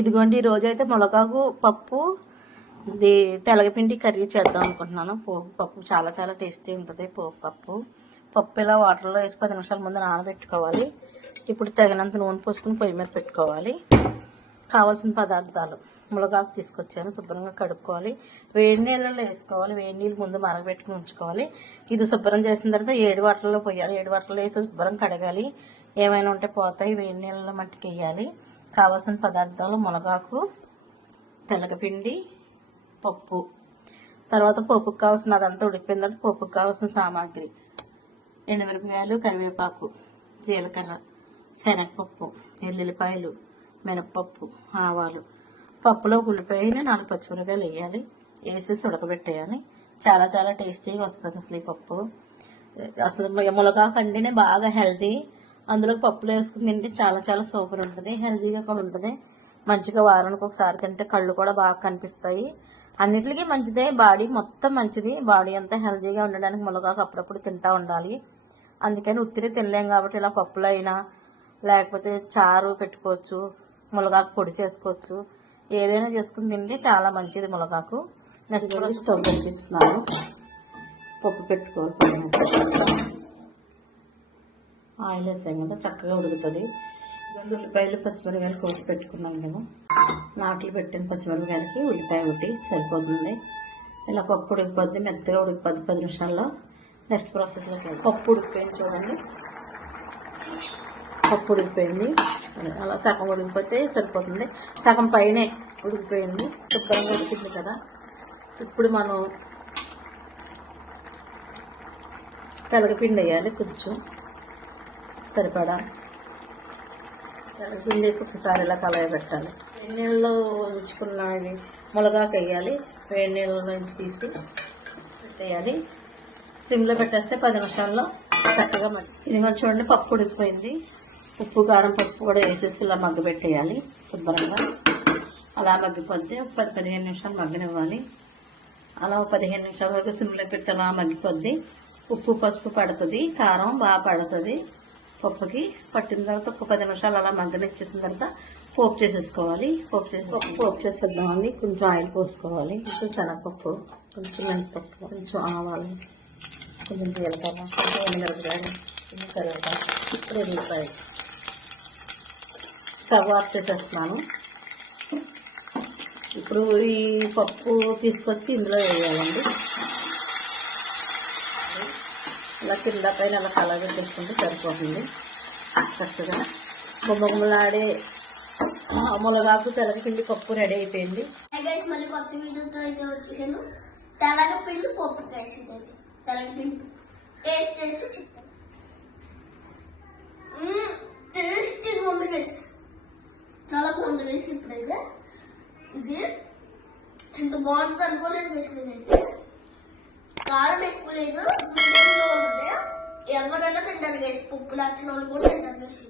ఇదిగోండి ఈరోజు అయితే మునగాకు పప్పు ఇది తెలగపిండి కర్రీ చేద్దాం అనుకుంటున్నాను. పప్పు చాలా చాలా టేస్టీ ఉంటుంది. పప్పు ఇలా వాటర్లో వేసి 10 నిమిషాల ముందు నానబెట్టుకోవాలి. ఇప్పుడు తగినంత నూనె పోసుకుని పొయ్యి మీద పెట్టుకోవాలి. కావాల్సిన పదార్థాలు మునగాకు తీసుకొచ్చాను. శుభ్రంగా కడుక్కోవాలి. వేడి నీళ్ళలో వేసుకోవాలి. వేడి నీళ్ళు ముందు మరగబెట్టుకుని ఉంచుకోవాలి. ఇది శుభ్రం చేసిన తర్వాత 7 వాటర్లో పోయాలి. 7 వాటర్లో వేసి శుభ్రం కడగాలి. ఏమైనా ఉంటే పోతాయి. వేడి నీళ్ళలో మట్టికి వేయాలి. కావాల్సిన పదార్థాలు మునగాకు, తెలగపిండి, పప్పు. తర్వాత పప్పుకు కావాల్సిన అదంతా ఉడికిపోయిన తర్వాత పప్పుకు కావాల్సిన సామాగ్రి ఎండుమిరపకాయలు, కరివేపాకు, జీలకర్ర, శనగపప్పు, ఎల్లుల్లిపాయలు, మినప్పప్పు, ఆవాలు. పప్పులో ఉల్లిపాయని 4 పచ్చిమిరపకాయలు వేయాలి. వేసేసి ఉడకబెట్టేయాలి. చాలా చాలా టేస్టీగా వస్తుంది అసలు ఈ పప్పు. అసలు మునగాకు అంటేనే బాగా హెల్తీ. అందులో పప్పులో వేసుకుని తింటే చాలా చాలా సూపర్ ఉంటుంది. హెల్తీగా కూడా ఉంటుంది. మంచిగా వారానికి ఒకసారి తింటే కళ్ళు కూడా బాగా కనిపిస్తాయి. అన్నిటికీ మంచిదే. బాడీ మొత్తం మంచిది. బాడీ అంతా హెల్తీగా ఉండడానికి మునగాకు అప్పుడప్పుడు తింటూ ఉండాలి. అందుకని ఉత్తిని తినలేం కాబట్టి ఇలా పప్పులో అయినా లేకపోతే చారు పెట్టుకోవచ్చు. మునగాకు పొడి చేసుకోవచ్చు. ఏదైనా చేసుకుని తింటే చాలా మంచిది మునగాకు. నెక్స్ట్ స్టవ్ పెట్టిస్తున్నాను. పప్పు పెట్టుకోవాలి. ఆయిల్ వేసాం కదా చక్కగా ఉడుకుతుంది. ఉల్లిపాయలు, పచ్చిమిరపకాయలు కోసి పెట్టుకున్నాం కదా. నాట్లు పెట్టిన పచ్చిమిరపకాయలకి ఉల్లిపాయ ఒకటి సరిపోతుంది. ఇలా పప్పు ఉడికిపోద్ది. మెత్తగా ఉడికిపోద్ది 10 నిమిషాల్లో. నెక్స్ట్ ప్రాసెస్లో పప్పు ఉడికిపోయింది చూడండి. పప్పు ఉడికిపోయింది. అలా సగం ఉడికిపోతే సరిపోతుంది. సగం పైనే ఉడికిపోయింది. శుభ్రంగా ఉడికింది కదా. ఇప్పుడు మనం తెలగపిండి వేయాలి. కొంచెం సరిపడా తెలగపిండి వేసి ఒకసారి ఇలా కలయ పెట్టాలి. వేడి నీళ్ళలో ఉంచుకున్నవి మునగాకు వేయాలి. వేడి నీళ్ళ నుంచి తీసి పెట్టేయాలి. సిమ్లో పెట్టేస్తే 10 నిమిషాల్లో చక్కగా ఇది చూడండి. పప్పు ఉడికిపోయింది. ఉప్పు, కారం, పసుపు కూడా వేసేసి ఇలా మగ్గబెట్టేయాలి శుభ్రంగా. అలా మగ్గిపోద్ది. 10-15 నిమిషాలు మగ్గనివ్వాలి. అలా 15 నిమిషాల వరకు సిమ్లో పెట్టి అలా మగ్గిపోద్ది. ఉప్పు, పసుపు పడుతుంది. కారం బాగా పడుతుంది. పప్పుకి పట్టిన తర్వాత ఒక 10 నిమిషాలు అలా మగ్గనిచ్చేసిన తర్వాత పోపు చేసేసుకోవాలి. పోపు చేసేద్దామండి. కొంచెం ఆయిల్ పోసుకోవాలి. కొంచెం శనగపప్పు, కొంచెం మినపప్పు, కొంచెం ఆవాలు, కొంచెం జీలకర్ర, కొంచెం ఎండుమిరపకాయలు, కొంచెం కరివేపాకు, ఇప్పుడు ఎల్లిపాయలు. స్టవ్ ఆఫ్ చేసేస్తున్నాను. ఇప్పుడు ఈ పప్పు తీసుకొచ్చి ఇందులో వేయాలండి. ఇలా కింద పైన అలా కలర్ చేసుకుంటే సరిపోతుంది. చక్కగా గుమ్మగుమ్మలాడే మునగాకు తెలగపిండి పప్పు రెడీ అయిపోయింది. మళ్ళీ కొత్త వీడియోతో అయితే వచ్చేసాను. తెలగపిండి పప్పు తెలగపిండి టేస్ట్ చేసి చెప్తాను. టేస్టీగా ఉంది గైస్. చాలా బాగుంది గైస్. ఇప్పుడైతే ఇది ఎంత బాగుంటుంది అనుకోలేదు గైస్. నేనైతే కారం ఎక్కువ లేదు. ఎవరైనా తింటారు గైస్. పప్పు నచ్చిన వాళ్ళు కూడా తింటారు గైస్.